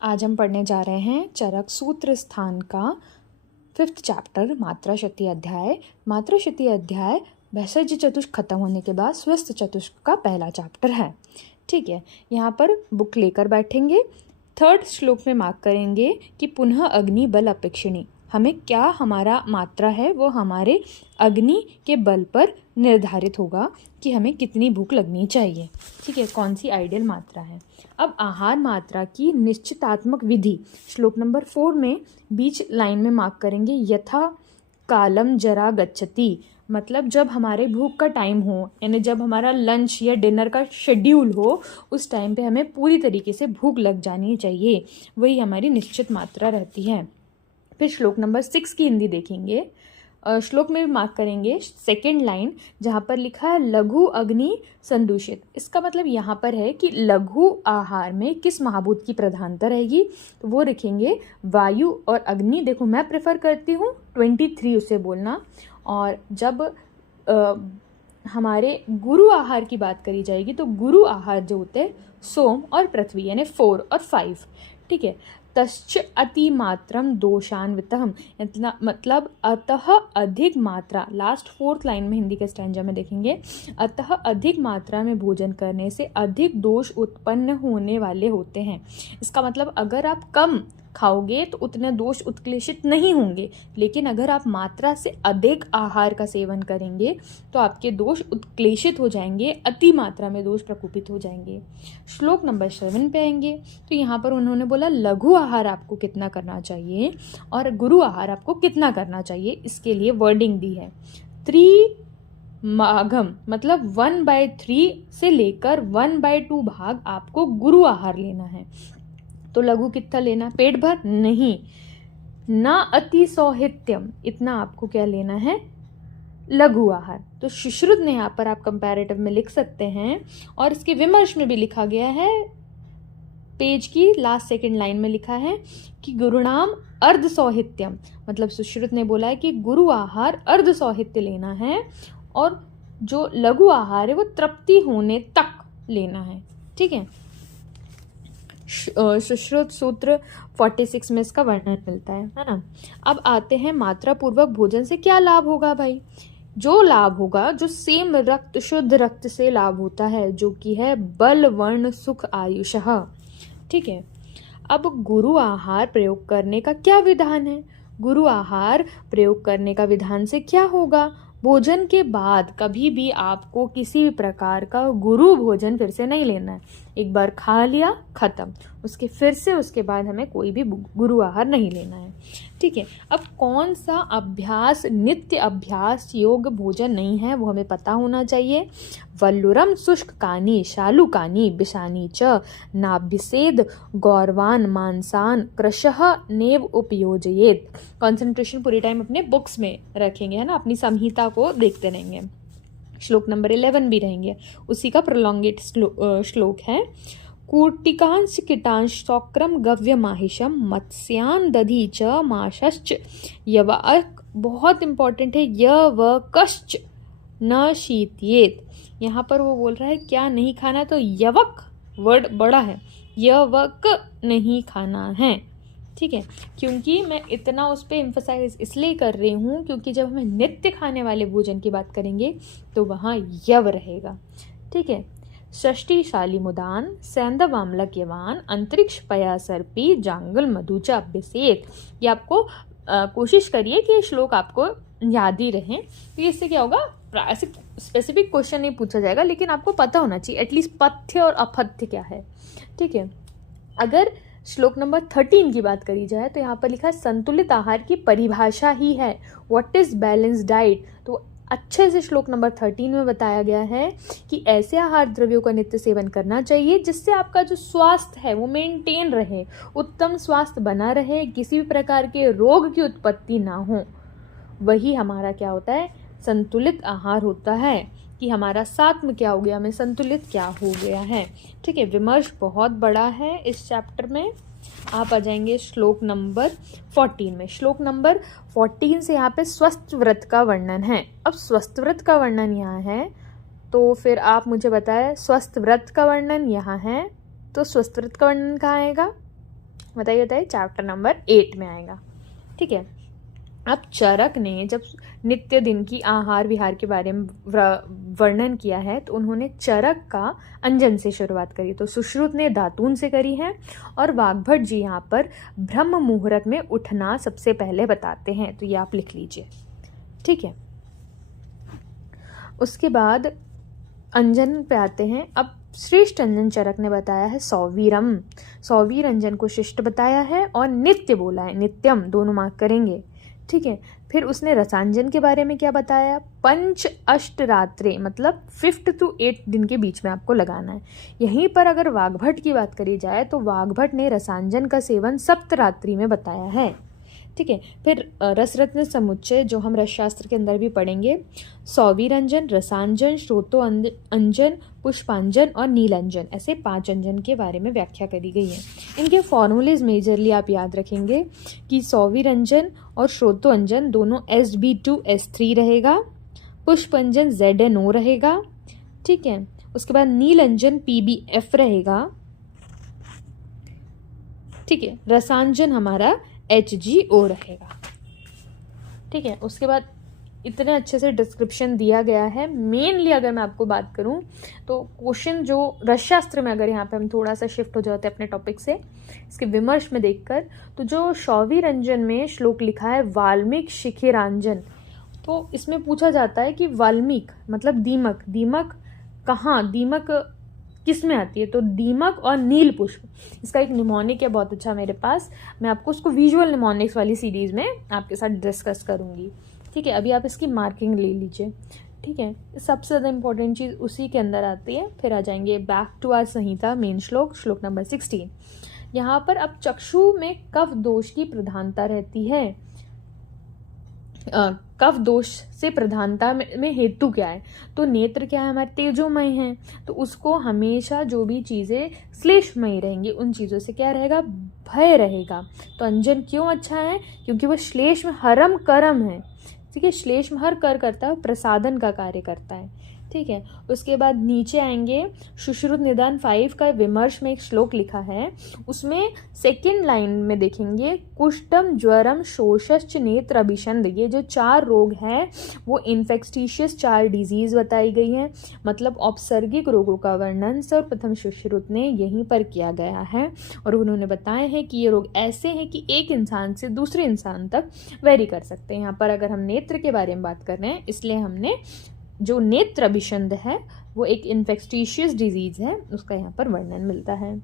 आज हम पढ़ने जा रहे हैं चरक सूत्र स्थान का 5th चैप्टर मात्राशती अध्याय। मात्राशती अध्याय भैषज चतुष्क खत्म होने के बाद स्वस्थ चतुष्क का पहला चैप्टर है। ठीक है, यहाँ पर बुक लेकर बैठेंगे। 3rd श्लोक में मार्क करेंगे कि पुनः अग्नि बल अपेक्षिणी। हमें क्या हमारा मात्रा है वो हमारे अग्नि के बल पर निर्धारित होगा कि हमें कितनी भूख लगनी चाहिए। ठीक है, कौन सी आइडियल मात्रा है। अब आहार मात्रा की निश्चितात्मक विधि श्लोक नंबर 4 में बीच लाइन में मार्क करेंगे। यथा कालम जरा गच्छति, मतलब जब हमारे भूख का टाइम हो, यानी जब हमारा लंच या डिनर का शेड्यूल हो, उस टाइम पे हमें पूरी तरीके से भूख लग जानी चाहिए। वही हमारी निश्चित मात्रा रहती है। फिर श्लोक नंबर 6 की हिंदी देखेंगे। श्लोक में भी मार्क करेंगे 2nd लाइन जहाँ पर लिखा है लघु अग्नि संदूषित। इसका मतलब यहाँ पर है कि लघु आहार में किस महाभूत की प्रधानता रहेगी, तो वो लिखेंगे वायु और अग्नि। देखो मैं प्रेफर करती हूँ 23 उसे बोलना। और जब हमारे गुरु आहार की बात करी जाएगी तो गुरु आहार जो होते हैं सोम और पृथ्वी, यानी 4 और 5। ठीक है, तश्च अति मात्रम दोषान्वितम, मतलब अतः अधिक मात्रा। लास्ट 4th लाइन में हिंदी के स्टैंजा में देखेंगे, अतः अधिक मात्रा में भोजन करने से अधिक दोष उत्पन्न होने वाले होते हैं। इसका मतलब अगर आप कम खाओगे तो उतने दोष उत्क्लेशित नहीं होंगे, लेकिन अगर आप मात्रा से अधिक आहार का सेवन करेंगे तो आपके दोष उत्क्लेशित हो जाएंगे, अति मात्रा में दोष प्रकोपित हो जाएंगे। श्लोक नंबर 7 पे आएंगे तो यहाँ पर उन्होंने बोला लघु आहार आपको कितना करना चाहिए और गुरु आहार आपको कितना करना चाहिए। इसके लिए वर्डिंग दी है 3 मतलब 1/3 से लेकर 1/2 भाग आपको गुरु आहार लेना है। तो लघु कितना लेना, पेट भर नहीं, ना अति सौहित्यम, इतना आपको क्या लेना है, लघु आहार। तो सुश्रुत ने यहाँ पर आप कंपैरेटिव में लिख सकते हैं, और इसके विमर्श में भी लिखा गया है, पेज की लास्ट 2nd लाइन में लिखा है कि गुरुणाम अर्ध सौहित्यम, मतलब सुश्रुत ने बोला है कि गुरु आहार अर्ध सौहित्य लेना है और जो लघु आहार है वो तृप्ति होने तक लेना है। ठीक है, सुश्रुत सूत्र 46 में इसका वर्णन मिलता है ना। अब आते हैं मात्रा पूर्वक भोजन से क्या लाभ होगा भाई। जो लाभ होगा, जो सेम रक्त, शुद्ध रक्त से लाभ होता है, जो कि है बल वर्ण सुख आयुषः। ठीक है, अब गुरु आहार प्रयोग करने का क्या विधान है। गुरु आहार प्रयोग करने का विधान से क्या होगा, भोजन के बाद कभी भी आपको किसी भी प्रकार का गुरु भोजन फिर से नहीं लेना है। एक बार खा लिया खत्म, उसके बाद हमें कोई भी गुरु आहार नहीं लेना है। ठीक है, अब कौन सा अभ्यास नित्य अभ्यास योग भोजन नहीं है वो हमें पता होना चाहिए। वल्लुरम शुष्क कानी शालुकानी बिशानी च नाभिसेद गौरवान मांसान क्रशः नेव उपयोजयेत। कंसंट्रेशन पूरी टाइम अपने बुक्स में रखेंगे, है ना, अपनी संहिता को देखते रहेंगे। श्लोक नंबर 11 भी रहेंगे, उसी का प्रोलॉन्गेट श्लोक है। कूटिकांश कीटांश सौक्रम गव्य माहिषम मत्स्यान दधी च माशश्च यवक, बहुत इंपॉर्टेंट है, यवकश्च न शीत्येत। यहाँ पर वो बोल रहा है क्या नहीं खाना, तो यवक वर्ड बड़ा है, यवक नहीं खाना है। ठीक है, क्योंकि मैं इतना उस पर एम्फसाइज इसलिए कर रही हूँ क्योंकि जब हमें नित्य खाने वाले भोजन की बात करेंगे तो वहाँ यव रहेगा। ठीक है, षष्ठी शालिमुदान सैंदवामलक यवान अंतरिक्ष पया सर्पी जांगल मधुचा अभ्यसेत। ये आपको कोशिश करिए कि ये श्लोक आपको याद ही रहे। तो इससे क्या होगा, ऐसे स्पेसिफिक क्वेश्चन नहीं पूछा जाएगा, लेकिन आपको पता होना चाहिए एटलीस्ट पथ्य और अपथ्य क्या है। ठीक है, अगर श्लोक नंबर 13 की बात करी जाए तो यहाँ पर लिखा है संतुलित आहार की परिभाषा ही है, व्हाट इज बैलेंस डाइट। तो अच्छे से श्लोक नंबर 13 में बताया गया है कि ऐसे आहार द्रव्यों का नित्य सेवन करना चाहिए जिससे आपका जो स्वास्थ्य है वो मेंटेन रहे, उत्तम स्वास्थ्य बना रहे, किसी भी प्रकार के रोग की उत्पत्ति ना हो। वही हमारा क्या होता है, संतुलित आहार होता है, कि हमारा साथ में क्या हो गया, हमें संतुलित क्या हो गया है। ठीक है, विमर्श बहुत बड़ा है इस चैप्टर में। आप आ जाएंगे श्लोक नंबर 14 में। श्लोक नंबर 14 से यहाँ पे स्वस्थ व्रत का वर्णन है। अब स्वस्थ व्रत का वर्णन यहाँ है, तो फिर आप मुझे बताएं स्वस्थ व्रत का वर्णन यहाँ है, तो स्वस्थ व्रत का वर्णन कहाँ आएगा, बताइए बताइए, चैप्टर नंबर 8 में आएगा। ठीक है, अब चरक ने जब नित्य दिन की आहार विहार के बारे में वर्णन किया है तो उन्होंने चरक का अंजन से शुरुआत करी। तो सुश्रुत ने दातून से करी है और वाग्भट जी यहाँ पर ब्रह्म मुहूर्त में उठना सबसे पहले बताते हैं। तो ये आप लिख लीजिए। ठीक है, उसके बाद अंजन पे आते हैं। अब श्रेष्ठ अंजन चरक ने बताया है सौवीरम, सौवीर अंजन को शिष्ट बताया है और नित्य बोला है, नित्यम दोनों मार्क करेंगे। ठीक है, फिर उसने रसांजन के बारे में क्या बताया, पंच अष्ट रात्रे मतलब 5 to 8 दिन के बीच में आपको लगाना है। यहीं पर अगर वाग्भट की बात करी जाए तो वाग्भट ने रसांजन का सेवन सप्तरात्रि में बताया है। ठीक है, फिर रसरत्न समुच्चय जो हम रसशास्त्र के अंदर भी पढ़ेंगे, सौवीरंजन, रसांजन, श्रोतो अंजन, पुष्पांजन और नीलांजन, ऐसे 5 अंजन के बारे में व्याख्या करी गई है। इनके फॉर्मूलेज मेजरली आप याद रखेंगे कि सौवीरंजन और श्रोतो अंजन दोनों SB2S3 रहेगा, पुष्पांजन ZNO रहेगा। ठीक है, उसके बाद नीलांजन PBF रहेगा। ठीक है, रसांजन हमारा HGO रहेगा। ठीक है, उसके बाद इतने अच्छे से डिस्क्रिप्शन दिया गया है। मेनली अगर मैं आपको बात करूं तो क्वेश्चन जो रसशास्त्र में, अगर यहाँ पे हम थोड़ा सा शिफ्ट हो जाते हैं अपने टॉपिक से इसके विमर्श में देखकर, तो जो सौवीरंजन में श्लोक लिखा है वाल्मीकि शिखिरांजन, तो इसमें पूछा जाता है कि वाल्मीकि मतलब दीमक, दीमक कहाँ, दीमक किस में आती है, तो दीमक और नील पुष्प, इसका एक निमोनिक है बहुत अच्छा मेरे पास, मैं आपको उसको विजुअल निमोनिक्स वाली सीरीज में आपके साथ डिस्कस करूंगी। ठीक है, अभी आप इसकी मार्किंग ले लीजिए। ठीक है, सबसे ज़्यादा इंपॉर्टेंट चीज़ उसी के अंदर आती है। फिर आ जाएंगे back to our Samhita, main shloka, shloka number 16। यहाँ पर अब चक्षु में कफ दोष की प्रधानता रहती है। कफ दोष से प्रधानता में हेतु क्या है, तो नेत्र क्या है, हमारे तेजोमय हैं, तो उसको हमेशा जो भी चीज़ें श्लेष्मयी रहेंगी उन चीज़ों से क्या रहेगा, भय रहेगा। तो अंजन क्यों अच्छा है, क्योंकि वो श्लेष्म हरम करम है। ठीक है, श्लेष्म हर कर करता है, प्रसादन का कार्य करता है। ठीक है, उसके बाद नीचे आएंगे, सुश्रुत निदान 5 का विमर्श में एक श्लोक लिखा है, उसमें सेकेंड लाइन में देखेंगे कुष्ठम ज्वरम शोषश्च नेत्र अभिषंद, ये जो 4 रोग हैं वो इन्फेक्टिशियस 4 डिजीज बताई गई हैं। मतलब औपसर्गिक रोगों का वर्णन सर्वप्रथम सुश्रुत ने यहीं पर किया गया है और उन्होंने बताया है कि ये रोग ऐसे हैं कि एक इंसान से दूसरे इंसान तक वेरी कर सकते हैं। यहाँ पर अगर हम नेत्र के बारे में बात कर रहे हैं, इसलिए हमने जो नेत्र अभिषंद है वो एक इन्फेक्टिशियस डिजीज है, उसका यहाँ पर वर्णन मिलता है।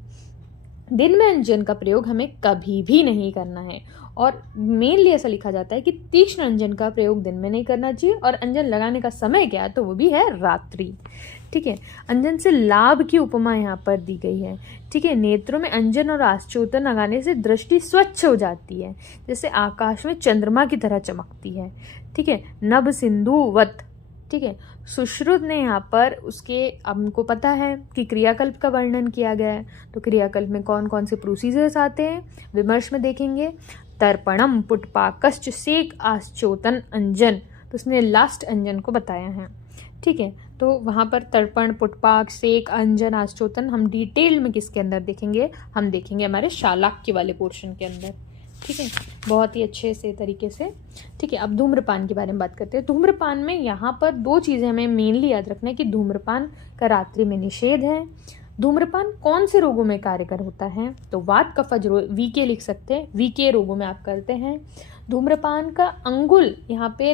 दिन में अंजन का प्रयोग हमें कभी भी नहीं करना है और मेनली ऐसा लिखा जाता है कि तीक्ष्ण अंजन का प्रयोग दिन में नहीं करना चाहिए और अंजन लगाने का समय क्या है, तो वो भी है रात्रि। ठीक है, अंजन से लाभ की उपमा यहाँ पर दी गई है। ठीक है, नेत्रों में अंजन और आश्चोतन लगाने से दृष्टि स्वच्छ हो जाती है, जैसे आकाश में चंद्रमा की तरह चमकती है। ठीक है, नभ सिंधुवत। ठीक है, सुश्रुत ने यहाँ पर उसके, हमको पता है कि क्रियाकल्प का वर्णन किया गया है, तो क्रियाकल्प में कौन कौन से प्रोसीजर्स आते हैं विमर्श में देखेंगे, तर्पणम पुटपाकश्च सेक आश्चोतन अंजन, तो उसने लास्ट अंजन को बताया है। ठीक है, तो वहाँ पर तर्पण, पुटपाक, सेक, अंजन, आश्चोतन हम डिटेल में किसके अंदर देखेंगे, हम देखेंगे हमारे शालाक्य वाले पोर्शन के अंदर। ठीक है, बहुत ही अच्छे से तरीके से। ठीक है, अब धूम्रपान के बारे में बात करते हैं। धूम्रपान में यहाँ पर 2 चीज़ें हमें मेनली याद रखना है कि धूम्रपान का रात्रि में निषेध है। धूम्रपान कौन से रोगों में कार्यकर होता है, तो वात कफ वीके लिख सकते हैं, वीके रोगों में आप करते हैं। धूम्रपान का अंगुल, यहाँ पे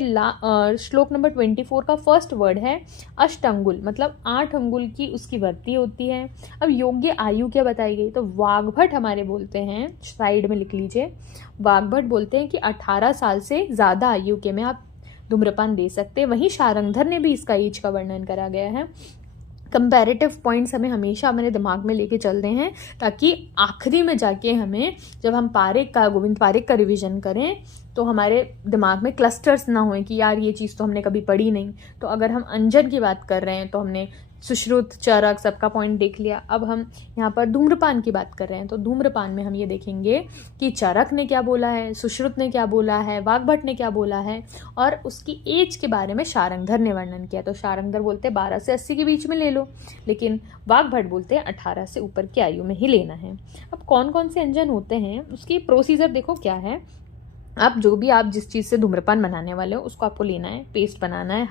श्लोक नंबर 24 का फर्स्ट वर्ड है अष्ट अंगुल, मतलब 8 अंगुल की उसकी वृत्ति होती है। अब योग्य आयु क्या बताई गई, तो वाग्भट हमारे बोलते हैं, साइड में लिख लीजिए, वाग्भट बोलते हैं कि 18 साल से ज़्यादा आयु के में आप धूम्रपान दे सकते हैं। वहीं शारंगधर ने भी इसका एज का वर्णन करा गया है। कंपैरेटिव पॉइंट्स हमें हमेशा हमारे दिमाग में लेके चलते हैं ताकि आखिरी में जाके हमें, जब हम पारेख का, गोविंद पारेख का रिवीजन करें, तो हमारे दिमाग में क्लस्टर्स ना हों कि यार ये चीज़ तो हमने कभी पढ़ी नहीं। तो अगर हम अंजन की बात कर रहे हैं तो हमने सुश्रुत, चरक सबका पॉइंट देख लिया। अब हम यहाँ पर धूम्रपान की बात कर रहे हैं, तो धूम्रपान में हम ये देखेंगे कि चरक ने क्या बोला है, सुश्रुत ने क्या बोला है, वाग्भट ने क्या बोला है, और उसकी एज के बारे में शारंगधर ने वर्णन किया। तो शारंगधर बोलते हैं 12 से 80 के बीच में ले लो, लेकिन वाग्भट बोलते हैं 18 से ऊपर की आयु में ही लेना है। अब कौन कौन से अंजन होते हैं, उसकी प्रोसीजर देखो क्या है। आप जिस चीज़ से धूम्रपान बनाने वाले हो उसको आपको लेना है, पेस्ट बनाना है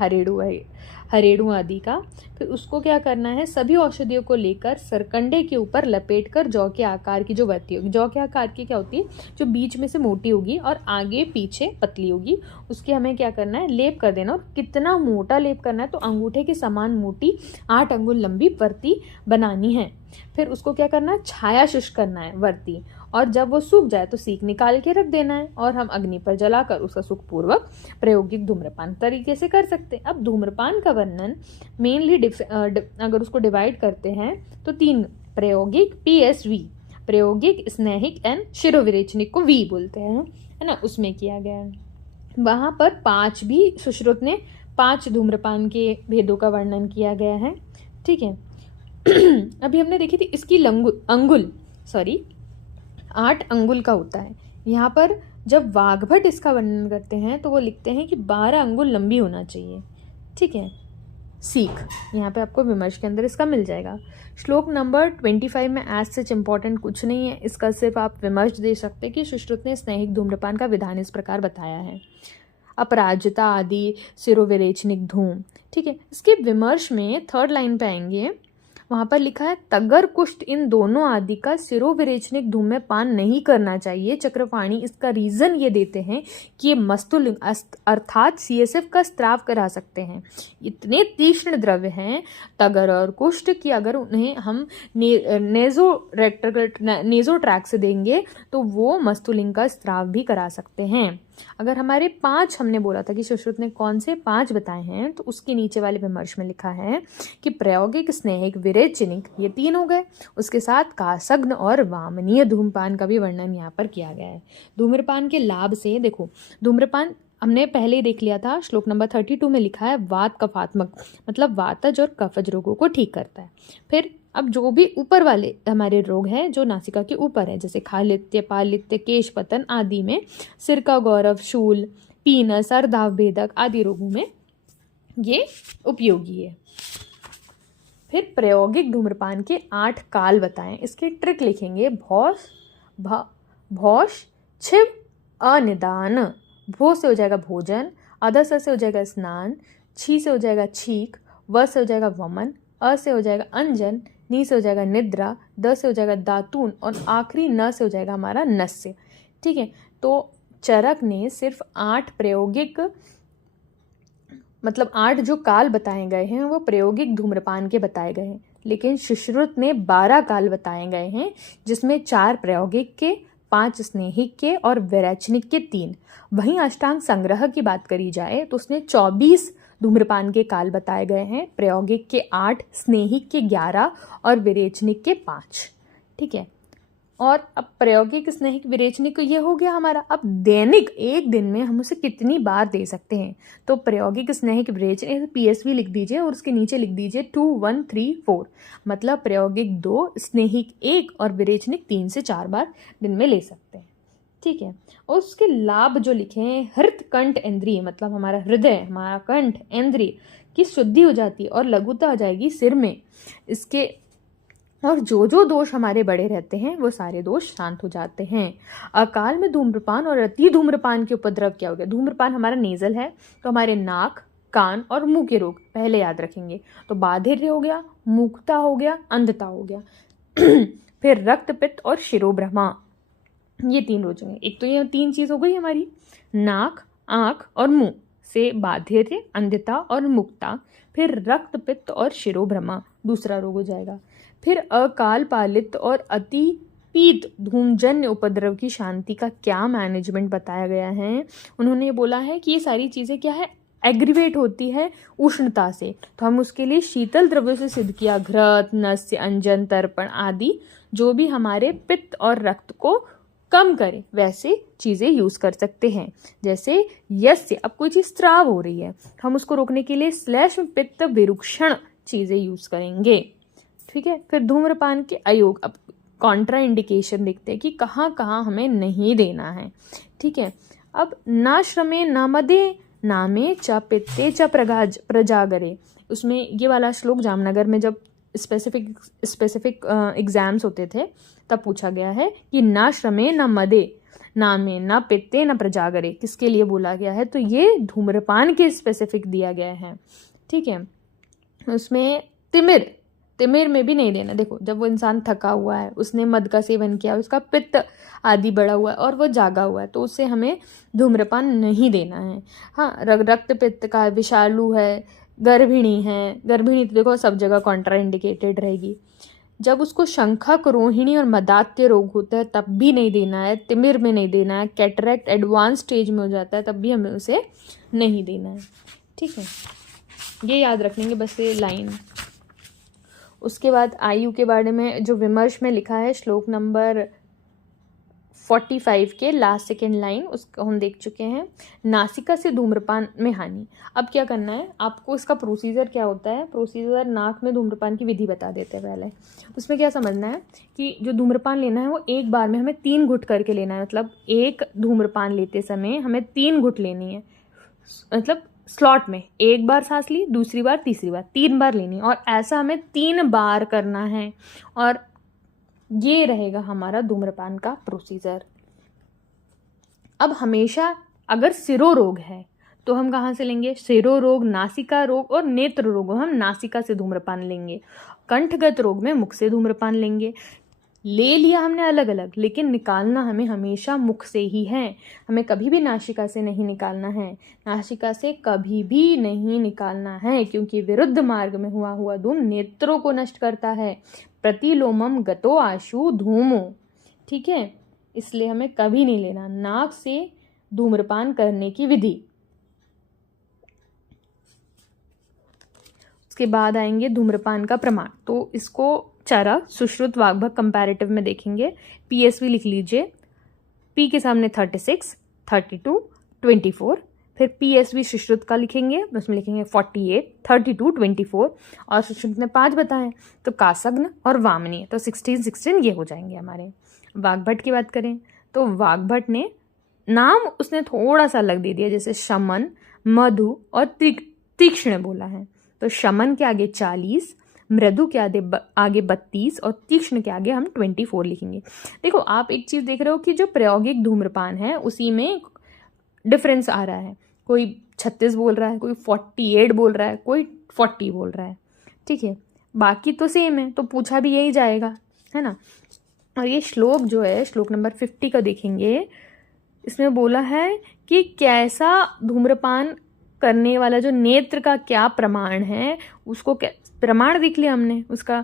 हरेड़ू आदि का। फिर उसको क्या करना है, सभी औषधियों को लेकर सरकंडे के ऊपर लपेटकर जौ के आकार की जो वर्ती होगी, जौ के आकार की क्या होती है, जो बीच में से मोटी होगी और आगे पीछे पतली होगी, उसकी हमें क्या करना है, लेप कर देना। और कितना मोटा लेप करना है, तो अंगूठे के समान मोटी 8 अंगुल लंबी वर्ती बनानी है। फिर उसको क्या करना है, छाया शुष्क करना है वर्ती, और जब वो सूख जाए तो सीख निकाल के रख देना है, और हम अग्नि पर जलाकर उसका सुखपूर्वक प्रायोगिक धूम्रपान तरीके से कर सकते हैं। अब धूम्रपान का वर्णन मेनली अगर उसको डिवाइड करते हैं तो 3, प्रायोगिक PSV, प्रायोगिक, स्नेहिक एंड शिरोविरेचनिक को V बोलते हैं, है ना, उसमें किया गया है। वहाँ पर 5 भी सुश्रुत ने 5 धूम्रपान के भेदों का वर्णन किया गया है। ठीक है। अभी हमने देखी थी इसकी अंगुल 8 अंगुल का होता है। यहाँ पर जब वाग्भट इसका वर्णन करते हैं तो वो लिखते हैं कि 12 अंगुल लंबी होना चाहिए। ठीक है, सीख यहाँ पे आपको विमर्श के अंदर इसका मिल जाएगा। श्लोक नंबर 25 में एज सच इम्पॉर्टेंट कुछ नहीं है, इसका सिर्फ आप विमर्श दे सकते हैं कि सुश्रुत ने स्नेहिक धूम्रपान का विधान इस प्रकार बताया है, अपराजिता आदि सिरोविरेचनिक धूम। ठीक है, इसके विमर्श में 3rd लाइन पे आएंगे, वहाँ पर लिखा है तगर कुष्ठ इन दोनों आदि का सिरोविरेचनिक धूम में पान नहीं करना चाहिए। चक्रपाणी इसका रीजन ये देते हैं कि ये मस्तुलिंग अर्थात CSF का स्त्राव करा सकते हैं। इतने तीक्ष्ण द्रव्य हैं तगर और कुष्ठ कि अगर उन्हें हम नेजो ट्रैक से देंगे तो वो मस्तुलिंग का स्त्राव भी करा सकते हैं। अगर हमारे 5 हमने बोला था कि सुश्रुत ने कौन से 5 बताए हैं, तो उसके नीचे वाले विमर्श में लिखा है कि प्रायोगिक, स्नेहिक, विरेचनिक, ये 3 हो गए। उसके साथ कासग्न और वामनीय धूम्रपान का भी वर्णन यहाँ पर किया गया है। धूम्रपान के लाभ से देखो, धूम्रपान हमने पहले ही देख लिया था, श्लोक नंबर 32 में लिखा है वात कफात्मक, मतलब वातज और कफज रोगों को ठीक करता है। फिर अब जो भी ऊपर वाले हमारे रोग हैं जो नासिका के ऊपर है, जैसे खालित्य, पालित्य, केश पतन आदि में, सिर का गौरव, शूल, पीनस, अर्धाव भेदक आदि रोगों में ये उपयोगी है। फिर प्रायोगिक धूम्रपान के 8 काल बताएं, इसके ट्रिक लिखेंगे। भौष छिव अनिदान, भो से हो जाएगा भोजन, अध से हो जाएगा स्नान, छी से हो जाएगा छीक, व से हो जाएगा वमन, अ से हो जाएगा अंजन, नी से हो जाएगा निद्रा, द से हो जाएगा दातून, और आखिरी न से हो जाएगा हमारा नस्य। ठीक है, तो चरक ने सिर्फ 8 प्रायोगिक, मतलब 8 जो काल बताए गए हैं वो प्रायोगिक धूम्रपान के बताए गए हैं, लेकिन सुश्रुत ने 12 काल बताए गए हैं, जिसमें 4 प्रायोगिक के, 5 स्नेहिक के और विरेचनिक के 3। वहीं अष्टांग संग्रह की बात करी जाए तो उसने 24 धूम्रपान के काल बताए गए हैं, प्रायोगिक के 8, स्नेहिक के 11 और विरेचनिक के 5। ठीक है, और अब प्रायोगिक, स्नेहिक, विरेचनिक ये हो गया हमारा। अब दैनिक एक दिन में हम उसे कितनी बार दे सकते हैं, तो प्रायोगिक, स्नेहिक, विरेचनिक PSV लिख दीजिए और उसके नीचे लिख दीजिए 2, 1, 3, 4, मतलब प्रायोगिक 2, स्नेहिक 1 और विरेचनिक 3 से 4 बार दिन में ले सकते हैं। ठीक है, और उसके लाभ जो लिखे हैं, हृत कंठ इंद्रिय, मतलब हमारा हृदय, हमारा कंठ इंद्रिय की शुद्धि हो जाती है और लघुता आ जाएगी सिर में इसके, और जो दोष हमारे बड़े रहते हैं वो सारे दोष शांत हो जाते हैं। अकाल में धूम्रपान और अति धूम्रपान के उपद्रव क्या हो गया। धूम्रपान हमारा नेजल है, तो हमारे नाक, कान और मुंह के रोग पहले याद रखेंगे, तो बाधिर्य हो गया, मूकता हो गया, अंधता हो गया। फिर रक्त, पित्त और शिरोभ्रमा, ये 3 रोग होंगे। एक तो ये 3 चीज हो गई हमारी, नाक, आंख और मुंह से बाधिर्य, अंधता और मुक्ता। फिर रक्त, पित्त और शिरोभ्रमा दूसरा रोग हो जाएगा। फिर अकाल, पालित और अति पीत धूमजन्य उपद्रव की शांति का क्या मैनेजमेंट बताया गया है। उन्होंने बोला है कि ये सारी चीज़ें क्या है, एग्रीवेट होती है उष्णता से, तो हम उसके लिए शीतल द्रव्यों से सिद्ध किया, घृत, नस्य, अंजन, तर्पण आदि, जो भी हमारे पित्त और रक्त को कम करे वैसे चीज़ें यूज़ कर सकते हैं। जैसे यस्य, अब कोई चीज़ स्राव हो रही है, हम उसको रोकने के लिए श्लेष्म पित्त विरुक्षण चीज़ें यूज़ करेंगे। ठीक है, फिर धूम्रपान के अयोग, अब कॉन्ट्रा इंडिकेशन देखते हैं कि कहाँ कहाँ हमें नहीं देना है। ठीक है, अब ना श्रमे ना मदे नामे च पित्ते च प्रजागरे, उसमें ये वाला श्लोक जामनगर में जब स्पेसिफिक एग्जाम्स होते थे तब पूछा गया है कि ना श्रमे न मदे नामे न पित्ते न प्रजागरे, किसके लिए बोला गया है, तो ये धूम्रपान के स्पेसिफिक दिया गया है। ठीक है, उसमें तिमिर में भी नहीं देना। देखो, जब वो इंसान थका हुआ है, उसने मद का सेवन किया, उसका पित्त आदि बढ़ा हुआ है और वो जागा हुआ है, तो उससे हमें धूम्रपान नहीं देना है। हाँ, रक्त पित्त का विषालु है, गर्भिणी है, गर्भिणी तो देखो सब जगह कॉन्ट्रा इंडिकेटेड रहेगी। जब उसको शंखक, रोहिणी और मदात्य रोग होता है तब भी नहीं देना है, तिमिर में नहीं देना है, कैटरेक्ट एडवांस स्टेज में हो जाता है तब भी हमें उसे नहीं देना है। ठीक है, ये याद रखेंगे बस ये लाइन। उसके बाद आयु के बारे में जो विमर्श में लिखा है श्लोक नंबर 45 के लास्ट सेकेंड लाइन, उसको हम देख चुके हैं। नासिका से धूम्रपान में हानि। अब क्या करना है आपको, इसका प्रोसीजर क्या होता है, प्रोसीजर नाक में धूम्रपान की विधि बता देते हैं पहले। उसमें क्या समझना है कि जो धूम्रपान लेना है वो एक बार में हमें 3 घुट करके लेना है, मतलब एक धूम्रपान लेते समय हमें 3 घुट लेनी है, मतलब स्लॉट में एक बार सांस ली, दूसरी बार, तीसरी बार, 3 बार लेनी है, और ऐसा हमें 3 बार करना है। और ये रहेगा हमारा धूम्रपान का प्रोसीजर। अब हमेशा अगर सिरोरोग है तो हम कहाँ से लेंगे, सिरोरोग, नासिका रोग और नेत्र रोग हम नासिका से धूम्रपान लेंगे। कंठगत रोग में मुख से धूम्रपान लेंगे। ले लिया हमने अलग अलग, लेकिन निकालना हमें हमेशा मुख से ही है, हमें कभी भी नासिका से नहीं निकालना है, नासिका से कभी भी नहीं निकालना है, क्योंकि विरुद्ध मार्ग में हुआ धूम नेत्रों को नष्ट करता है। प्रतिलोमम गतो आशु धूमो। ठीक है, इसलिए हमें कभी नहीं लेना नाक से धूम्रपान करने की विधि। उसके बाद आएंगे धूम्रपान का प्रमाण, तो इसको चरक, सुश्रुत, वाग्भट कंपैरेटिव में देखेंगे। पीएसवी लिख लीजिए, पी के सामने 36, 32, 24, फिर पीएसवी सुश्रुत का लिखेंगे, उसमें लिखेंगे 48, 32, 24, और सुश्रुत ने 5 बताए तो कासग्न और वामनीय, तो 16 ये हो जाएंगे हमारे। वाग्भट की बात करें तो वाग्भट ने नाम उसने थोड़ा सा अलग दे दिया, जैसे शमन, मधु और तीक्ष्ण बोला है, तो शमन के आगे 40, मृदु के आगे 32 और तीक्ष्ण के आगे हम 24 लिखेंगे। देखो, आप एक चीज़ देख रहे हो कि जो प्रायोगिक धूम्रपान है उसी में डिफरेंस आ रहा है, कोई 36 बोल रहा है, कोई 48 बोल रहा है, कोई 40 बोल रहा है। ठीक है, बाकी तो सेम है, तो पूछा भी यही जाएगा, है ना। और ये श्लोक जो है, श्लोक नंबर 50 का देखेंगे, इसमें बोला है कि कैसा धूम्रपान करने वाला जो नेत्र का क्या प्रमाण है, उसको क्या प्रमाण देख लिया हमने उसका।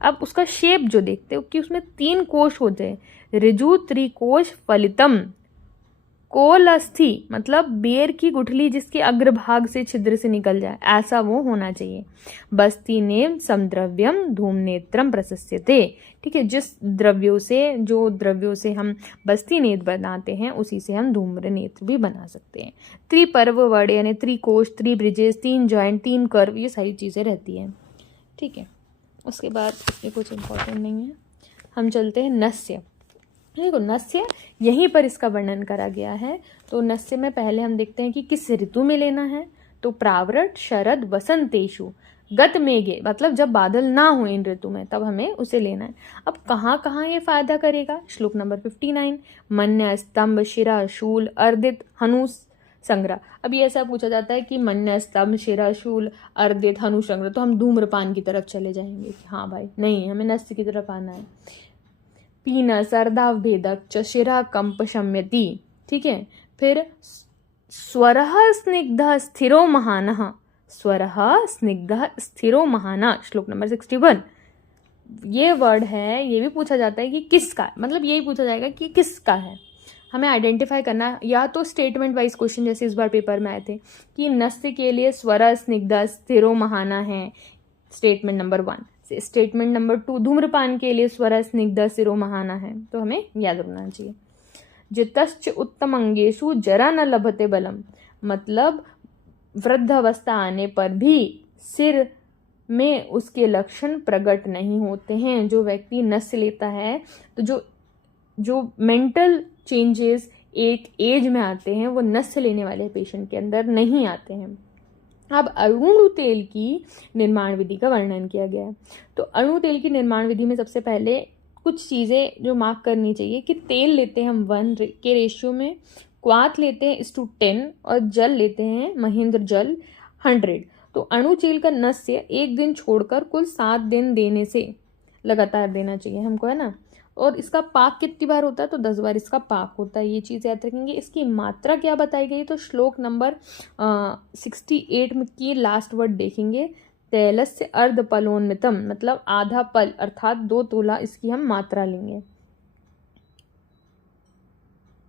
अब उसका शेप जो देखते हो कि उसमें 3 कोश होते हैं, ऋजु त्रिकोश फलितम, कोलस्थि मतलब बेर की गुठली जिसके अग्रभाग से छिद्र से निकल जाए, ऐसा वो होना चाहिए। बस्ती नेम समद्रव्यम धूम नेत्रम प्रशस्यते। ठीक है, जो द्रव्यों से हम बस्ती नेत्र बनाते हैं उसी से हम धूम्र नेत्र भी बना सकते हैं। त्रिपर्व वर्ड यानी त्रिकोश, त्रिब्रिजेस, 3 जॉइंट, 3 कर्व, ये सारी चीज़ें रहती हैं। ठीक है, उसके बाद ये कुछ इम्पोर्टेंट नहीं है, हम चलते हैं नस्य। देखो, नस्य यहीं पर इसका वर्णन करा गया है। तो नस्य में पहले हम देखते हैं कि किस ऋतु में लेना है, तो प्रावृट, शरद, वसंतेषु, गत मेघे, मतलब जब बादल ना हो इन ऋतु में तब हमें उसे लेना है। अब कहाँ कहाँ ये फायदा करेगा, श्लोक नंबर 59, मन्य, स्तंभ, शिरा, शूल, अर्दित, हनु, संग्रह। अब ये ऐसा पूछा जाता है कि मन्य, स्तंभ, शिरा, शूल, अर्दित, हनु, संग्रह, तो हम धूम्रपान की तरफ चले जाएंगे कि हाँ भाई नहीं, हमें नस्य की तरफ आना है। पीन, सरदाव भेदक च शिरा कंप शम्यति। ठीक है, फिर स्वरः स्निग्धः स्थिरो महानः, स्वरः स्निग्धः स्थिरो महानः, श्लोक नंबर 61। ये वर्ड है, ये भी पूछा जाता है कि किसका, मतलब यही पूछा जाएगा कि किसका है, हमें आइडेंटिफाई करना। या तो स्टेटमेंट वाइज क्वेश्चन जैसे इस बार पेपर में आए थे कि नस्य के लिए स्वरः स्निग्धः स्थिरो महानः है, स्टेटमेंट नंबर 1। स्टेटमेंट नंबर 2 धूम्रपान के लिए स्वरः स्निग्धः स्थिरो महानः है, तो हमें याद रखना चाहिए। जितश्च उत्तम अंगेशु जरा न लभते बलम, मतलब वृद्ध अवस्था आने पर भी सिर में उसके लक्षण प्रकट नहीं होते हैं। जो व्यक्ति नस्य लेता है तो जो मेंटल चेंजेस एक एज में आते हैं वो नस्य लेने वाले पेशेंट के अंदर नहीं आते हैं। अब अणु तेल की निर्माण विधि का वर्णन किया गया है। तो अणु तेल की निर्माण विधि में सबसे पहले कुछ चीज़ें जो मार्क करनी चाहिए कि तेल लेते हैं हम 1 के रेशियो में, क्वाथ लेते हैं 1:10 और जल लेते हैं महेंद्र जल 100। तो अणु तेल का नस्य 1 दिन छोड़कर कुल 7 दिन देने से लगातार देना चाहिए हमको, है ना। और इसका पाक कितनी बार होता है, तो 10 बार इसका पाक होता है। ये चीज़ याद रखेंगे। इसकी मात्रा क्या बताई गई, तो श्लोक नंबर 68 में की लास्ट वर्ड देखेंगे, तैलस्य अर्ध पलोन्मितम, मतलब आधा पल अर्थात 2 तोला इसकी हम मात्रा लेंगे।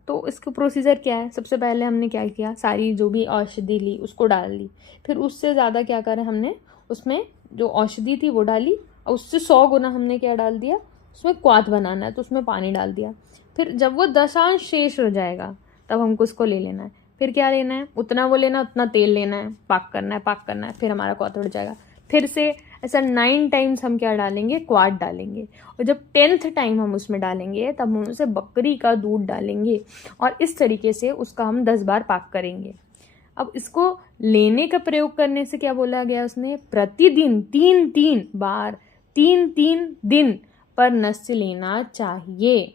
तो इसका प्रोसीजर क्या है, सबसे पहले हमने क्या किया, सारी जो भी औषधि ली उसको डाल दी। फिर उससे ज़्यादा क्या करें, हमने उसमें जो औषधि थी वो डाली और उससे 100 गुना हमने क्या डाल दिया, उसमें क्वाथ बनाना है तो उसमें पानी डाल दिया। फिर जब वो 10 शेष हो जाएगा तब हमको उसको ले लेना है। फिर क्या लेना है, उतना वो लेना, उतना तेल लेना है, पाक करना है, फिर हमारा क्वाथ उड़ जाएगा। फिर से ऐसा 9 टाइम्स हम क्या डालेंगे, क्वाथ डालेंगे। और जब 10th टाइम हम उसमें डालेंगे तब हम उसे बकरी का दूध डालेंगे और इस तरीके से उसका हम 10 बार पाक करेंगे। अब इसको लेने का प्रयोग करने से क्या बोला गया उसने, प्रतिदिन 3-3 बार 3-3 दिन पर नस्य लेना चाहिए।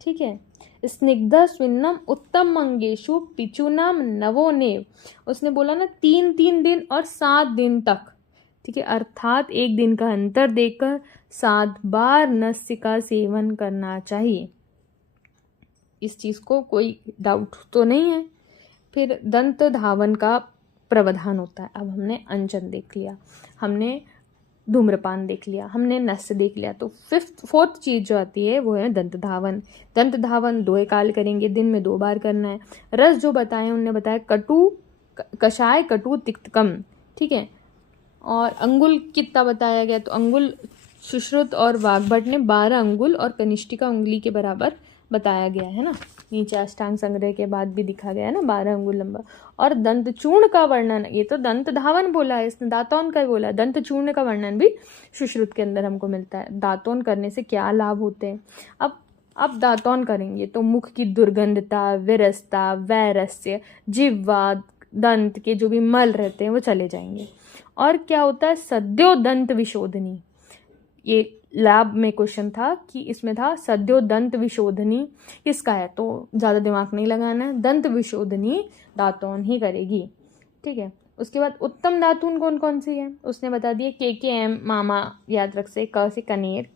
ठीक है। स्निग्ध स्विन्नम उत्तम मंगेशु पिचुनम नवोनेव, उसने बोला ना 3-3 दिन और 7 दिन तक। ठीक है, अर्थात 1 दिन का अंतर देकर 7 बार नस्य का सेवन करना चाहिए। इस चीज को कोई डाउट तो नहीं है। फिर दंत धावन का प्रावधान होता है। अब हमने अंजन देख लिया, हमने धूम्रपान देख लिया, हमने नस्य देख लिया, तो 4th चीज जो आती है वो है दंत धावन। दंत धावन 2 काल करेंगे, दिन में 2 बार करना है। रस जो बताए उनने बताया कषाय कटु तिक्तकम। ठीक है। और अंगुल कितना बताया गया, तो अंगुल सुश्रुत और वाग्भट ने 12 अंगुल और कनिष्ठिका उंगली के बराबर बताया गया है ना। नीचे अष्टांग संग्रह के बाद भी दिखा गया है ना, 12 अंगुल लंबा। और दंत चूर्ण का वर्णन, ये तो दंत धावन बोला है इसने, दातौन का ही बोला है। दंत चूर्ण का वर्णन भी सुश्रुत के अंदर हमको मिलता है। दातौन करने से क्या लाभ होते हैं। अब दातौन करेंगे तो मुख की दुर्गंधता, विरसता, वैरस्य, जिह्वा, दंत के जो भी मल रहते हैं वो चले जाएंगे। और क्या होता है, सद्यो दंत विशोधनी। ये लैब में क्वेश्चन था कि इसमें था सद्यो दंत विशोधनी किसका है, तो ज़्यादा दिमाग नहीं लगाना है, दंत विशोधनी दातौन ही करेगी। ठीक है। उसके बाद उत्तम दातून कौन कौन सी है उसने बता दिए, KKM मामा याद रख से, क से कनेर,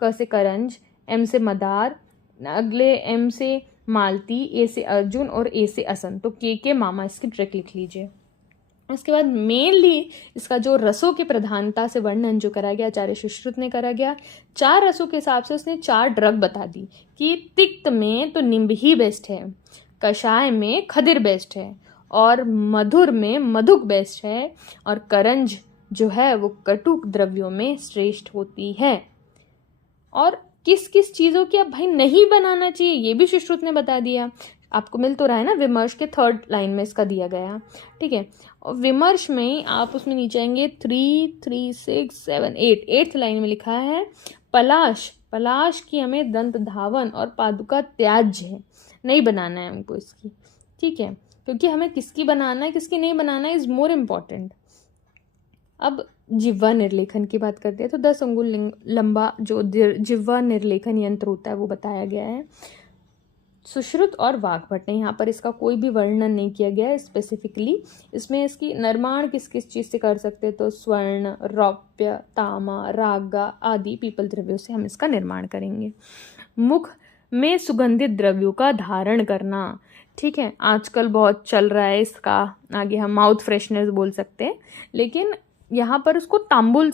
क से करंज, M से मदार, अगले M से मालती, A से अर्जुन और A से असन। तो KK मामा इसकी ट्रिक लिख लीजिए। उसके बाद मेनली इसका जो रसों के प्रधानता से वर्णन जो करा गया आचार्य सुश्रुत ने करा गया, 4 रसों के हिसाब से उसने 4 ड्रग बता दी कि तिक्त में तो निम्ब ही बेस्ट है, कषाय में खदिर बेस्ट है, और मधुर में मधुक बेस्ट है, और करंज जो है वो कटुक द्रव्यों में श्रेष्ठ होती है। और किस किस चीज़ों की अब भाई नहीं बनाना चाहिए ये भी सुश्रुत ने बता दिया। आपको मिल तो रहा है ना, विमर्श के 3rd लाइन में इसका दिया गया। ठीक है। और विमर्श में आप उसमें नीचे आएंगे 3, 3, 6, 7, 8th लाइन में लिखा है पलाश की हमें दंत धावन और पादुका त्याज्य है, नहीं बनाना है हमको इसकी। ठीक है, क्योंकि हमें किसकी बनाना है किसकी नहीं बनाना है इज मोर इम्पॉर्टेंट। अब जिह्वा निर्लेखन की बात करते हैं तो 10 अंगुल लंबा जो जिह्वा निर्लेखन यंत्र होता है वो बताया गया है। सुश्रुत और वाग्भट ने, यहाँ पर इसका कोई भी वर्णन नहीं किया गया है स्पेसिफिकली। इसमें इसकी निर्माण किस किस चीज़ से कर सकते हैं, तो स्वर्ण, रौप्य, तामा, रागा आदि पीपल द्रव्यों से हम इसका निर्माण करेंगे। मुख में सुगंधित द्रव्यों का धारण करना। ठीक है, आजकल बहुत चल रहा है इसका, आगे हम माउथ फ्रेशनर्स बोल सकते हैं, लेकिन यहाँ पर उसको तांबुल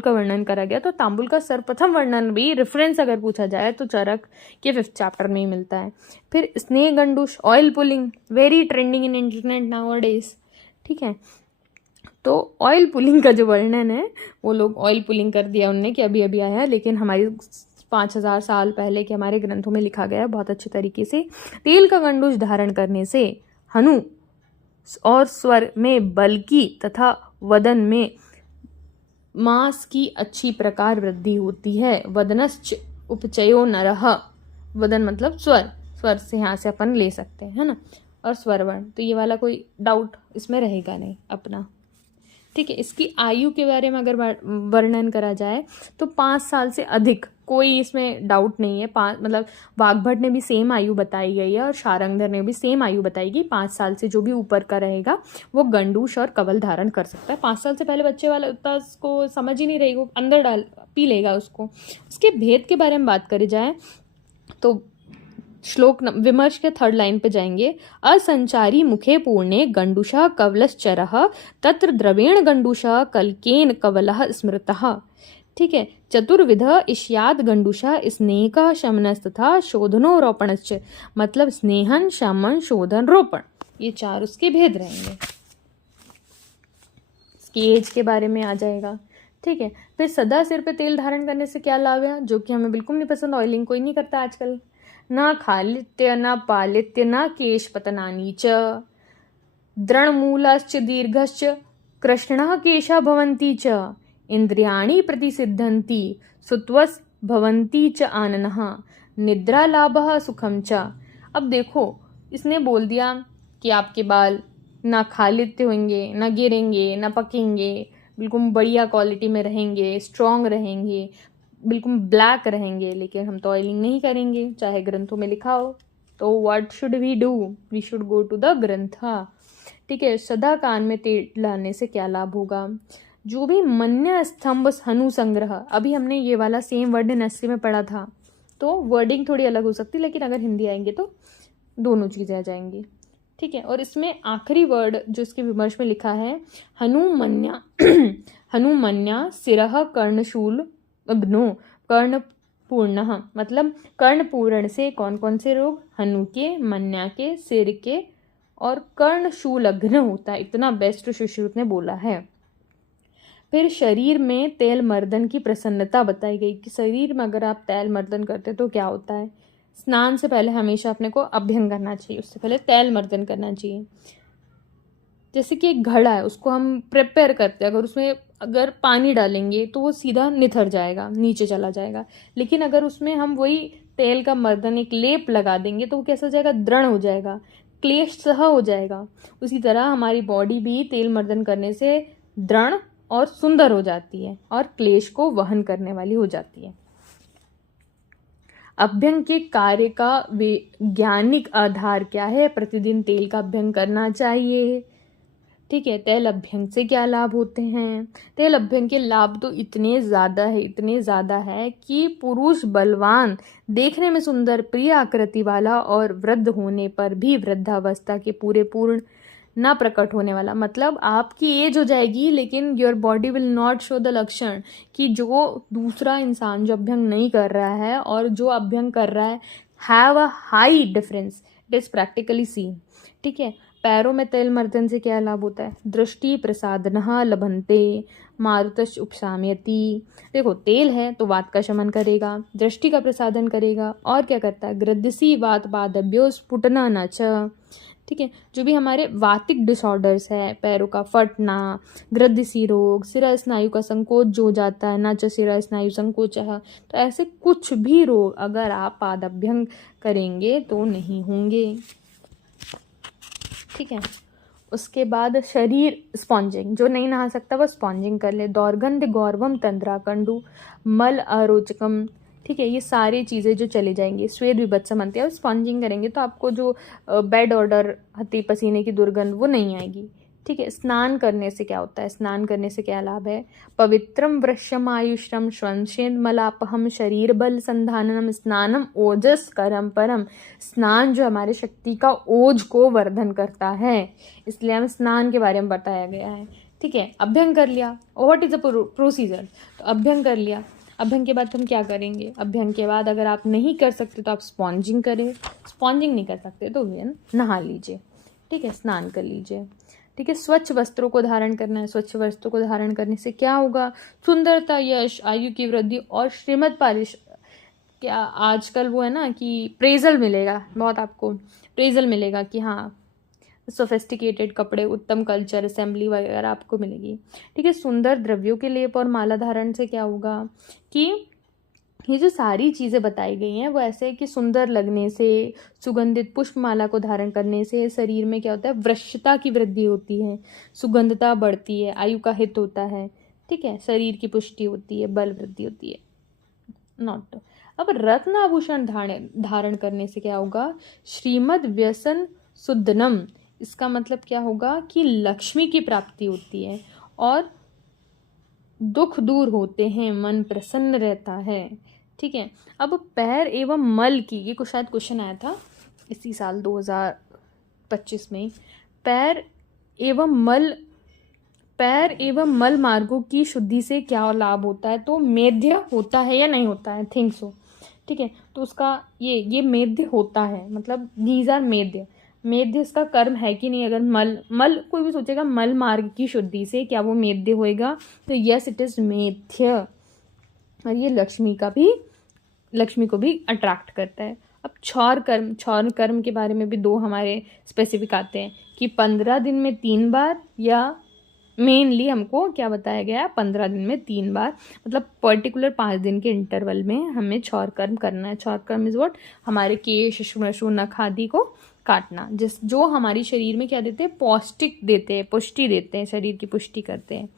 का वर्णन करा गया। तो तांबुल का सर्वप्रथम वर्णन भी रेफरेंस अगर पूछा जाए तो चरक के 5th चैप्टर में ही मिलता है। फिर स्नेह गंडूश, oil pulling, very trending in internet nowadays. ठीक है, तो ऑयल पुलिंग का जो वर्णन है वो लोग ऑयल पुलिंग कर दिया उनने कि अभी अभी आया, लेकिन हमारी 5000 साल पहले के हमारे ग्रंथों में लिखा गया है बहुत अच्छे तरीके से। तेल का गंडूश धारण करने से हनु और स्वर में बल्कि तथा वदन में मांस की अच्छी प्रकार वृद्धि होती है। वदनश्च उपचयो नरः, वदन मतलब स्वर, स्वर से यहाँ से अपन ले सकते हैं, है ना, और स्वर वर्ण, तो ये वाला कोई डाउट इसमें रहेगा नहीं अपना। ठीक है, इसकी आयु के बारे में अगर वर्णन करा जाए तो 5 साल से अधिक, कोई इसमें डाउट नहीं है। मतलब वाग्भट ने भी सेम आयु बताई गई है और शारंगधर ने भी सेम आयु बताई गई। 5 साल से जो भी ऊपर का रहेगा वो गंडूश और कवल धारण कर सकता है। 5 साल से पहले बच्चे वाला उतना उसको समझ ही नहीं रहेगी, वो अंदर डाल पी लेगा उसको। उसके भेद के बारे में बात करी जाए तो श्लोक विमर्श के 3rd लाइन पे जाएंगे। असंचारी मुखे पूर्णे गंडूषः कवलश्चरः तत्र द्रवेण गंडूषः कल्केन कवलः स्मृतः। ठीक है, चतुर्विध इष्याद गंडूषः स्नेहः शमनस्तथा शोधनोरोपणश्च, मतलब स्नेहन शमन शोधन रोपण, ये 4 उसके भेद रहेंगे। इसकी एज के बारे में आ जाएगा। ठीक है, फिर सदा सिर पे तेल धारण करने से क्या लाभ है, जो कि हमें बिल्कुल नहीं पसंद, ऑयलिंग कोई नहीं करता आजकल। न खालित्य न पालित्य न केश पतनानी च, दृढ़मूलश्च दीर्घश्च कृष्णः केशा भवन्ति च, इंद्रियाणि प्रतिसिद्धन्ति सुत्वस् भवन्ति च आननः, निद्रा लाभः सुखम च। अब देखो, इसने बोल दिया कि आपके बाल ना खालित्य होंगे, ना गिरेंगे, ना पकेंगे, बिल्कुल बढ़िया क्वालिटी में रहेंगे, स्ट्रॉन्ग रहेंगे, बिल्कुल ब्लैक रहेंगे, लेकिन हम तो ऑयलिंग नहीं करेंगे, चाहे ग्रंथों में लिखा हो। तो what should we do, we should go to the grantha. ठीक है, सदा कान में तेल लाने से क्या लाभ होगा, जो भी मन्य स्तंभ हनु संग्रह, अभी हमने ये वाला सेम वर्ड नस्सी में पढ़ा था, तो वर्डिंग थोड़ी अलग हो सकती है, लेकिन अगर हिंदी आएंगे तो दोनों चीज़ें आ जाएंगी। ठीक है, और इसमें आखिरी वर्ड जो इसके विमर्श में लिखा है, हनुमन्या हनुमन्या सिरह कर्णशूल अग्नो कर्ण पूर्ण, मतलब कर्ण पूर्ण से कौन कौन से रोग, हनु के, मन्या के, सिर के और कर्ण शूलग्न होता है। इतना बेस्ट सुश्रुत ने बोला है। फिर शरीर में तेल मर्दन की प्रसन्नता बताई गई कि शरीर में अगर आप तेल मर्दन करते तो क्या होता है। स्नान से पहले हमेशा अपने को अभ्यंग करना चाहिए, उससे पहले तेल मर्दन करना चाहिए। जैसे कि एक घड़ा है, उसको हम प्रिपेयर करते हैं, अगर उसमें अगर पानी डालेंगे तो वो सीधा निथर जाएगा, नीचे चला जाएगा, लेकिन अगर उसमें हम वही तेल का मर्दन एक लेप लगा देंगे तो वो कैसा हो जाएगा, दृढ़ हो जाएगा, क्लेश सह हो जाएगा। उसी तरह हमारी बॉडी भी तेल मर्दन करने से दृढ़ और सुंदर हो जाती है और क्लेश को वहन करने वाली हो जाती है। अभ्यंग के कार्य का वैज्ञानिक आधार क्या है, प्रतिदिन तेल का अभ्यंग करना चाहिए। ठीक है, तेल अभ्यंग से क्या लाभ होते हैं, तेल अभ्यंग के लाभ तो इतने ज़्यादा है कि पुरुष बलवान, देखने में सुंदर, प्रिय आकृति वाला और वृद्ध होने पर भी वृद्धावस्था के पूर्ण ना प्रकट होने वाला, मतलब आपकी एज हो जाएगी लेकिन your body will not show the लक्षण, कि जो दूसरा इंसान जो अभ्यंग नहीं कर रहा है और जो अभ्यंग कर रहा है have a high difference, it is practically seen. ठीक है, पैरों में तेल मर्दन से क्या लाभ होता है, दृष्टि प्रसादनः लभन्ते मारुतश्च उपशामयति। देखो, तेल है तो वात का शमन करेगा, दृष्टि का प्रसादन करेगा, और क्या करता है, गृद्धसी वात पादभ्यो स्फुटना न च। ठीक है, जो भी हमारे वातिक डिसऑर्डर्स है, पैरों का फटना, गृद्धसी रोग, सिरा स्नायु का संकोच जो हो जाता है, न च सिरा स्नायु संकोच, तो ऐसे कुछ भी रोग अगर आप पादाभ्यंग करेंगे तो नहीं होंगे। ठीक है, उसके बाद शरीर स्पॉन्जिंग, जो नहीं नहा सकता वो स्पॉन्जिंग कर ले। दौर्गंध गौरवम तंद्रा कंडू मल अरोचकम। ठीक है, ये सारी चीज़ें जो चली जाएंगी। स्वेद विभत्सम अंत्य, अब स्पॉन्जिंग करेंगे तो आपको जो बेड ऑर्डर, हत्ती पसीने की दुर्गंध वो नहीं आएगी। ठीक है, स्नान करने से क्या होता है, स्नान करने से क्या लाभ है, पवित्रम वृक्षम आयुष्रम श्वंशेन मलापहम शरीर बल संधानम स्नानम ओजस करम परम। स्नान जो हमारे शक्ति का ओज को वर्धन करता है, इसलिए हमें स्नान के बारे में बताया गया है। ठीक है, अभ्यंग कर लिया, व्हाट इज द प्रोसीजर, तो अभ्यंग कर लिया। अभ्यंग के बाद हम क्या करेंगे, अभ्यंग के बाद अगर आप नहीं कर सकते तो आप स्पॉन्जिंग करें, स्पॉन्जिंग नहीं कर सकते तो नहा लीजिए। ठीक है, स्नान कर लीजिए। ठीक है, स्वच्छ वस्त्रों को धारण करना है। स्वच्छ वस्त्रों को धारण करने से क्या होगा, सुंदरता, यश, आयु की वृद्धि और श्रीमद पारिश। क्या आजकल वो है ना कि प्रेजल मिलेगा, बहुत आपको प्रेजल मिलेगा कि हाँ सोफिस्टिकेटेड कपड़े, उत्तम कल्चर, असेंबली वगैरह आपको मिलेगी। ठीक है, सुंदर द्रव्यों के लेप और माला धारण से क्या होगा कि ये जो सारी चीज़ें बताई गई हैं वो ऐसे है कि सुंदर लगने से, सुगंधित पुष्पमाला को धारण करने से शरीर में क्या होता है, वृषता की वृद्धि होती है, सुगंधता बढ़ती है, आयु का हित होता है। ठीक है, शरीर की पुष्टि होती है, बल वृद्धि होती है। नॉट अब रत्न आभूषण धारण करने से क्या होगा, श्रीमद व्यसन सुदनम, इसका मतलब क्या होगा कि लक्ष्मी की प्राप्ति होती है और दुख दूर होते हैं, मन प्रसन्न रहता है। ठीक है, अब पैर एवं मल की, ये कुछ शायद क्वेश्चन आया था इसी साल 2025 में, पैर एवं मल मार्गों की शुद्धि से क्या लाभ होता है, तो मेध्य होता है या नहीं होता है, थिंक सो। ठीक है, तो उसका ये मेध्य होता है, मतलब दीज आर मेध्य इसका कर्म है कि नहीं। अगर मल कोई भी सोचेगा मल मार्ग की शुद्धि से क्या वो मेध्य होएगा, तो यस इट इज मेध्य, और ये लक्ष्मी को भी अट्रैक्ट करता है। अब क्षौर कर्म के बारे में भी दो हमारे स्पेसिफिक आते हैं कि 15 दिन में 3 बार, या मेनली हमको क्या बताया गया है, 15 दिन में 3 बार, मतलब पर्टिकुलर 5 दिन के इंटरवल में हमें क्षौर कर्म करना है। क्षौर कर्म इज व्हाट, हमारे केश, श्मश्रु, नख आदि को काटना, जो हमारी शरीर में क्या देते हैं, पौष्टिक देते हैं, पुष्टि देते हैं, शरीर की पुष्टि करते हैं।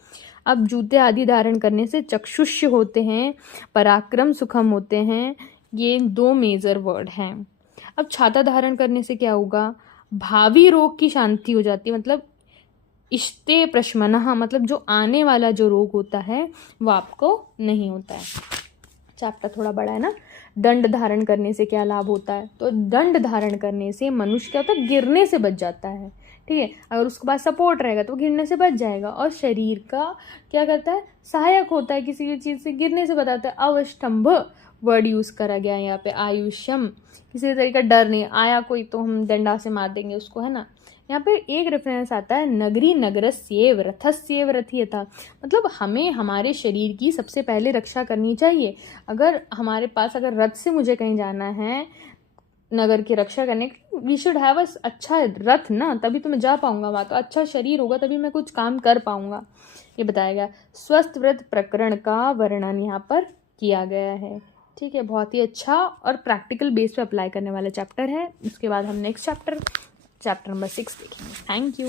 अब जूते आदि धारण करने से चक्षुष्य होते हैं, पराक्रम सुखम होते हैं, ये 2 मेजर वर्ड हैं। अब छाता धारण करने से क्या होगा, भावी रोग की शांति हो जाती है, मतलब इष्टे प्रशमनः, मतलब जो आने वाला जो रोग होता है वो आपको नहीं होता है। चैप्टर थोड़ा बड़ा है ना। दंड धारण करने से क्या लाभ होता है, तो दंड धारण करने से मनुष्य क्या होता है, गिरने से बच जाता है। ठीक है, अगर उसके पास सपोर्ट रहेगा तो गिरने से बच जाएगा, और शरीर का क्या करता है, सहायक होता है, किसी भी चीज़ से गिरने से बताता है। अवष्टंभ वर्ड यूज़ करा गया है यहाँ पे, आयुष्यम, किसी तरीके का डर नहीं, आया कोई तो हम डंडा से मार देंगे उसको, है ना। यहाँ पे एक रेफरेंस आता है, नगरी नगरस्येव रथस्येव रथीयता, मतलब हमें हमारे शरीर की सबसे पहले रक्षा करनी चाहिए। अगर हमारे पास अगर रथ से मुझे कहीं जाना है नगर की रक्षा करने, वी शुड हैव अ अच्छा रथ ना, तभी तो मैं जा पाऊंगा वहाँ, तो अच्छा शरीर होगा तभी मैं कुछ काम कर पाऊंगा, ये बताया गया। स्वस्थ व्रत प्रकरण का वर्णन यहाँ पर किया गया है। ठीक है, बहुत ही अच्छा और प्रैक्टिकल बेस पे अप्लाई करने वाला चैप्टर है। उसके बाद हम नेक्स्ट चैप्टर नंबर 6 देखेंगे। Thank you.